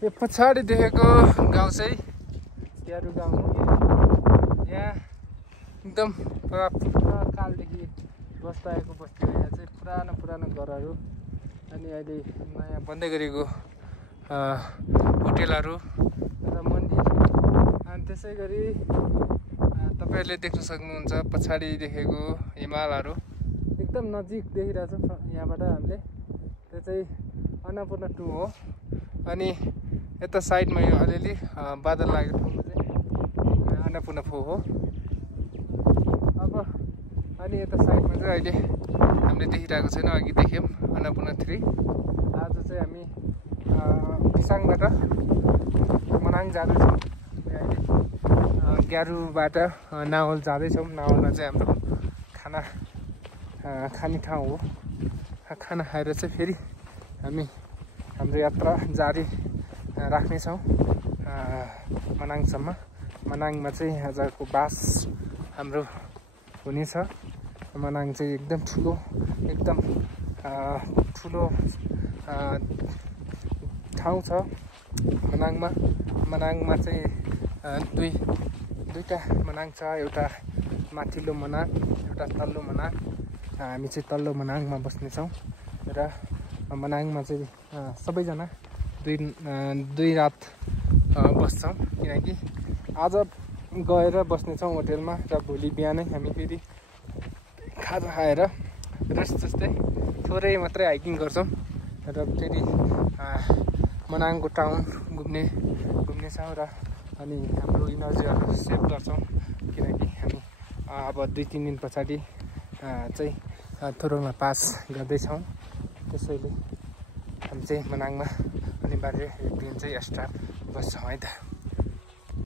यो पछाडि देखेको गाउँ चाहिँ ग्यारु गाउँ हो। यहाँ एकदम कालदेखि बस्दा आएको बस्ती हो। यहाँ चाहिँ पुरानो घरहरू अनि अहिले नयाँ बन्दै गरेको होटेलहरू र मन्दिर अनि त्यसै गरी तपाईहरुले देख्न सक्नुहुन्छ पछाडि देखेको हिमालहरू एकदम नजिक देखिरहेछ यहाँबाट हामीले। त्यो चाहिँ अन्नपूर्ण 2 हो। अनि यता साइडमा यो अलिअलि बादल लागेको ठाउँमा चाहिँ अन्नपूर्ण 4 हो। अब अनि यता साइडमा चाहिँ अहिले हामीले देखिरहेको छैन, अघि देख्यौँ अन्नपूर्ण 3। आज चाहिँ हामी पिसाङबाट मनाङ जाँदैछौँ। अहिले ग्यारुबाट नावल जाँदैछौँ। नावलमा चाहिँ हाम्रो खाने ठाउँ हो। खाना खाएर चाहिँ फेरि हामी हाम्रो यात्रा जारी राख्नेछौँ मनाङसम्म। मनाङमा चाहिँ आजको बास हाम्रो हुनेछ। मनाङ चाहिँ एकदम ठुलो ठाउँ छ मनाङमा चाहिँ दुईटा मनाङ छ, एउटा माथिल्लो मनाङ, एउटा तल्लो मनाङ। हामी चाहिँ तल्लो मनाङमा बस्नेछौँ र मनाङमा चाहिँ सबैजना दुई रात बस्छौँ, किनकि आज गएर बस्नेछौँ होटेलमा र भोलि बिहानै हामी फेरि खाजा खाएर रेस्ट जस्तै थोरै मात्रै हाइकिङ गर्छौँ र फेरि मनाङको टाउन घुम्नेछौँ र अनि हाम्रो इनर्जीहरू सेभ गर्छौँ, किनकि हामी अब 2-3 दिन पछाडि चाहिँ थोरोङलाई पास गर्दैछौँ। त्यसैले हामी चाहिँ मनाङमा अनिवार्य एक दिन चाहिँ एक्स्ट्रा बस्छौँ है त।